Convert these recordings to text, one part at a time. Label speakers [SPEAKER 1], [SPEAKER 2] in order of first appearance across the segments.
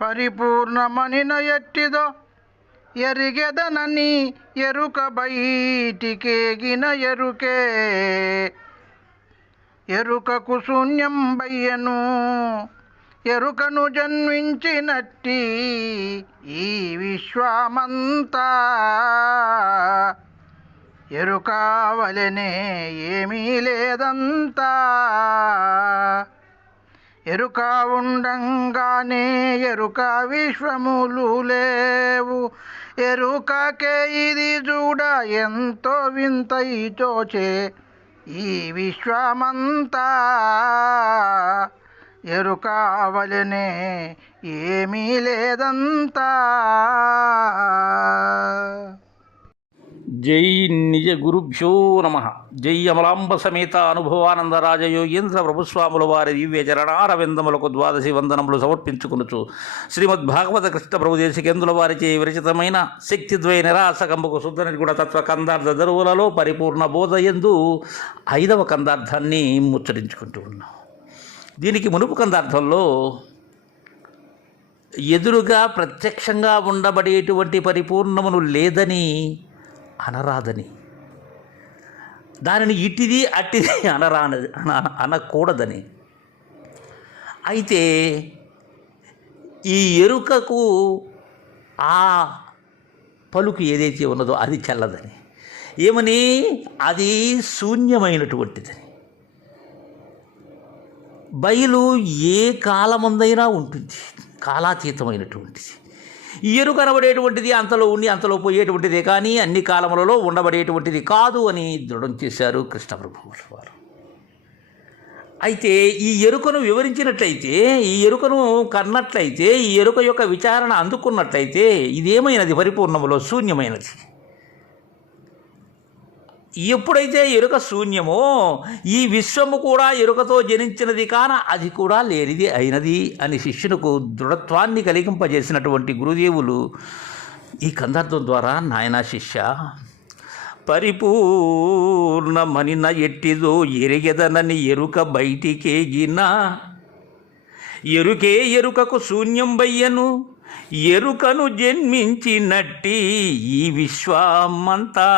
[SPEAKER 1] పరిపూర్ణమనిన ఎట్టిదో ఎరిగెదనని ఎరుక బయటికేగిన ఎరుకే. ఎరుకకు శూన్యం బయ్యను ఎరుకను జన్మించినట్టి ఈ విశ్వమంతా. ఎరుకావలనే ఏమీ లేదంతా. ఎరుక ఉండంగానే ఎరుక విశ్వములు లేవు. ఎరుకకే ఇది చూడ ఎంతో వింత చోచే ఈ విశ్వమంతా. ఎరుకావలనే ఏమీ లేదంతా.
[SPEAKER 2] జై నిజ గురుభ్యో నమ. జై అమలాంబ సమేత అనుభవానంద రాజయోగేంద్ర ప్రభుస్వాముల వారి దివ్య చరణారవిందములకు ద్వాదశి వందనములు సమర్పించుకునుచు. శ్రీమద్ భాగవత కృష్ణ ప్రభుదేశికేంద్రుల వారిచే విరచితమైన శక్తిద్వయ నిరాసకంబకు శుద్ధ కూడా తత్వ కందార్థ దరువులలో పరిపూర్ణ బోధయందు ఐదవ కందార్థాన్ని ముచ్చరించుకుంటూ ఉన్నాం. దీనికి మునుపు కందార్థంలో ఎదురుగా ప్రత్యక్షంగా ఉండబడేటువంటి పరిపూర్ణమును లేదని అనరాదని. దానిని ఇటిది అట్టిది అనరానది అన అనకూడదని. అయితే ఈ ఎరుకకు ఆ పలుకు ఏదైతే ఉన్నదో అది చల్లదని. ఏమని? అది శూన్యమైనటువంటిదని. బయలు ఏ కాలమందైనా ఉంటుంది కాలాతీతమైనటువంటిది. ఈ ఎరుక అనబడేటువంటిది అంతలో ఉండి అంతలో పోయేటువంటిదే కానీ అన్ని కాలములలో ఉండబడేటువంటిది కాదు అని దృఢం చేశారు కృష్ణప్రభువుల వారు. అయితే ఈ ఎరుకను వివరించినట్లయితే ఈ ఎరుకను కన్నట్లయితే ఈ ఎరుక యొక్క విచారణ అందుకున్నట్లయితే ఇదేమైనది పరిపూర్ణములో శూన్యమైనది. ఎప్పుడైతే ఎరుక శూన్యమో ఈ విశ్వము కూడా ఎరుకతో జనించినది కాన అది కూడా లేనిది అయినది అని శిష్యునికి దృఢత్వాన్ని కలిగింపజేసినటువంటి గురుదేవులు ఈ కందార్థం ద్వారా నాయన శిష్య పరిపూర్ణమనిన ఎట్టిదో ఎరిగెదనని ఎరుక బయటికేగిన ఎరుకే ఎరుకకు శూన్యం బయ్యను ఎరుకను జన్మించినట్టి ఈ విశ్వమంతా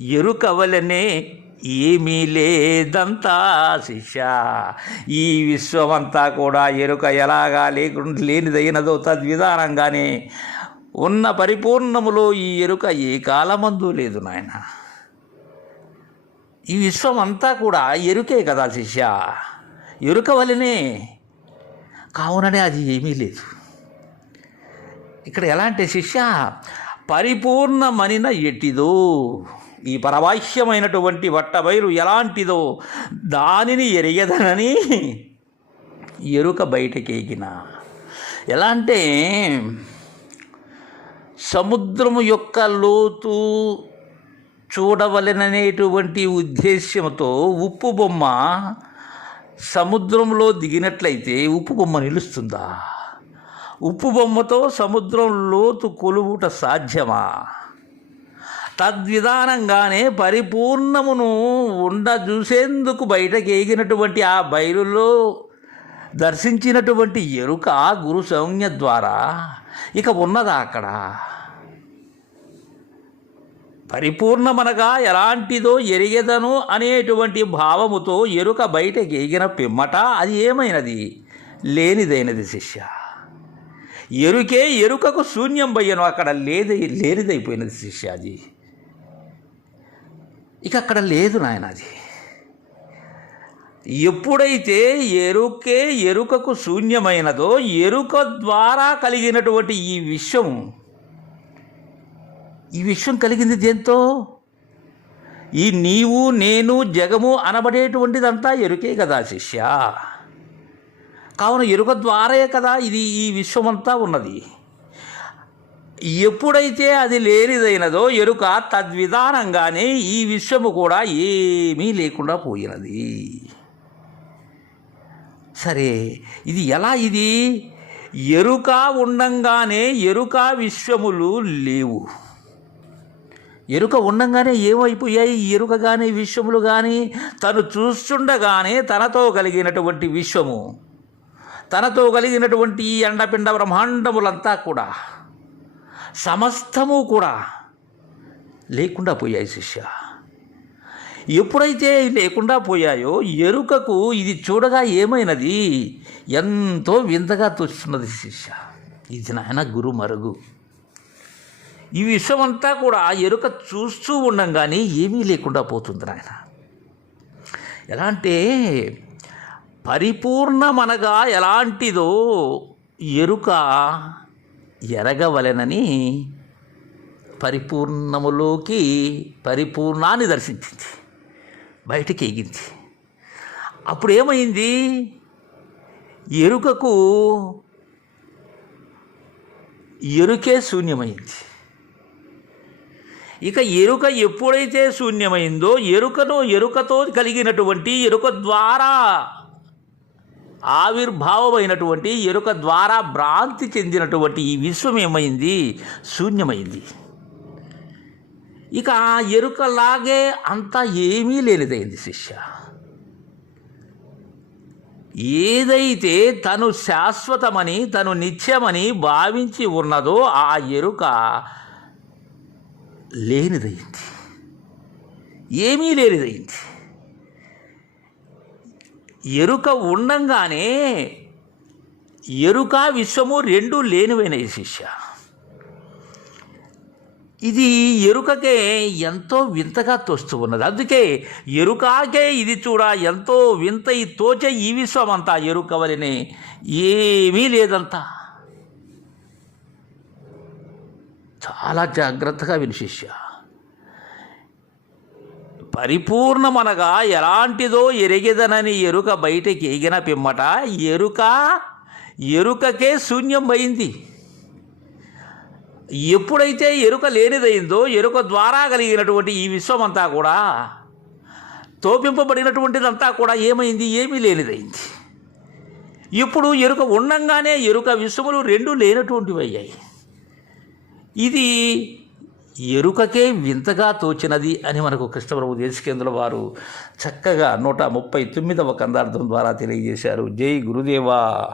[SPEAKER 2] ఎరుకవలనే ఏమీ లేదంతా శిష్య. ఈ విశ్వమంతా కూడా ఎరుక ఎలాగా లేకుండా లేనిదైనదో తద్విధానంగానే ఉన్న పరిపూర్ణములో ఈ ఎరుక ఏ కాలమందు లేదు నాయన. ఈ విశ్వం అంతా కూడా ఎరుకే కదా శిష్య. ఎరుక వలనే కావుననే అది ఏమీ లేదు. ఇక్కడ ఎలాంటి శిష్య? పరిపూర్ణమనిన ఎట్టిదో ఈ పరవాహ్యమైనటువంటి వట్టబయలు ఎలాంటిదో దానిని ఎరిగదనని ఎరుక బయటకేగిన. ఎలా అంటే సముద్రము యొక్క లోతు చూడవలననేటువంటి ఉద్దేశ్యంతో ఉప్పు బొమ్మ సముద్రంలో దిగినట్లయితే ఉప్పు బొమ్మ నిలుస్తుందా? ఉప్పు బొమ్మతో సముద్రం లోతు కొలువుట సాధ్యమా? తద్విధానంగానే పరిపూర్ణమును ఉండ చూసేందుకు బయటకు ఎగినటువంటి ఆ బయలులో దర్శించినటువంటి ఎరుక గురు సౌజ్ఞ ద్వారా ఇక ఉన్నదా అక్కడ? పరిపూర్ణమనగా ఎలాంటిదో ఎరిగెదను అనేటువంటి భావముతో ఎరుక బయటకి ఎగిన పిమ్మట అది ఏమైనది? లేనిదైనది శిష్య. ఎరుకే ఎరుకకు శూన్యం బయ్యను అక్కడ లేదై లేనిదైపోయినది శిష్య అది ఇక అక్కడ లేదు నాయన అది. ఎప్పుడైతే ఎరుకే ఎరుకకు శూన్యమైనదో ఎరుక ద్వారా కలిగినటువంటి ఈ విశ్వం ఈ విశ్వం కలిగింది దేంతో? ఈ నీవు నేను జగము అనబడేటువంటిదంతా ఎరుకే కదా శిష్య. కావున ఎరుక ద్వారే కదా ఇది ఈ విశ్వమంతా ఉన్నది. ఎప్పుడైతే అది లేనిదైనదో ఎరుక తద్విధానంగానే ఈ విశ్వము కూడా ఏమీ లేకుండా పోయినది. సరే ఇది ఎలా ఇది? ఎరుక ఉండంగానే ఎరుక విశ్వములు లేవు. ఎరుక ఉండంగానే ఏమైపోయాయి? ఈ ఎరుక కానీ విశ్వములు కానీ తను చూస్తుండగానే తనతో కలిగినటువంటి విశ్వము తనతో కలిగినటువంటి ఈ అండపిండ బ్రహ్మాండములంతా కూడా సమస్తము కూడా లేకుండా పోయాయి శిష్య. ఎప్పుడైతే లేకుండా పోయాయో ఎరుకకు ఇది చూడగా ఏమైనది? ఎంతో వింతగా తోస్తున్నది శిష్య. ఇది నాయన గురు మరుగు ఈ విషయమంతా కూడా ఎరుక చూస్తూ ఉండంగానే ఏమీ లేకుండా పోతుంది నాయన. ఎలా అంటే పరిపూర్ణమనగా ఎలాంటిదో ఎరుక ఎరగవలెనని పరిపూర్ణములోకి పరిపూర్ణాన్ని దర్శించింది. బయటికి ఎగింది. అప్పుడు ఏమైంది ఎరుకకు ఎరుకే శూన్యమైంది. ఇక ఎరుక ఎప్పుడైతే శూన్యమైందో ఎరుకను ఎరుకతో కలిగినటువంటి ఎరుక ద్వారా ఆవిర్భావమైనటువంటి ఎరుక ద్వారా భ్రాంతి చెందినటువంటి ఈ విశ్వం ఏమైంది? శూన్యమైంది. ఇక ఆ ఎరుకలాగే అంతా ఏమీ లేనిదైంది శిష్య. ఏదైతే తను శాశ్వతమని తను నిత్యమని భావించి ఉన్నదో ఆ ఎరుక లేనిదైంది. ఏమీ లేనిదైంది. ఎరుక ఉండంగానే ఎరుక విశ్వము రెండు లేనివైన శిష్య. ఇది ఎరుకకే ఎంతో వింతగా తోస్తూ ఉన్నది. అందుకే ఎరుకాకే ఇది చూడ ఎంతో వింత ఈ తోచే ఈ విశ్వం అంతా ఎరుక వలనే ఏమీ లేదంతా చాలా జాగ్రత్తగా విని శిష్య. పరిపూర్ణమనగా ఎలాంటిదో ఎరిగెదనని ఎరుక బయటికి ఎగిన పిమ్మట ఎరుక ఎరుకకే శూన్యం అయింది ఎప్పుడైతే ఎరుక లేనిదైందో ఎరుక ద్వారా కలిగినటువంటి ఈ విశ్వమంతా కూడా తోపింపబడినటువంటిదంతా కూడా ఏమైంది? ఏమీ లేనిదైంది. ఇప్పుడు ఎరుక ఉండంగానే ఎరుక విశ్వములు రెండు లేనటువంటివి అయ్యాయి ఇది ఎరుకకే వింతగా తోచినది అని మనకు కృష్ణప్రభు దేశకేంద్రుల వారు చక్కగా నూట ముప్పై తొమ్మిదవ కందార్థం ద్వారా తెలియజేశారు. జై గురుదేవా.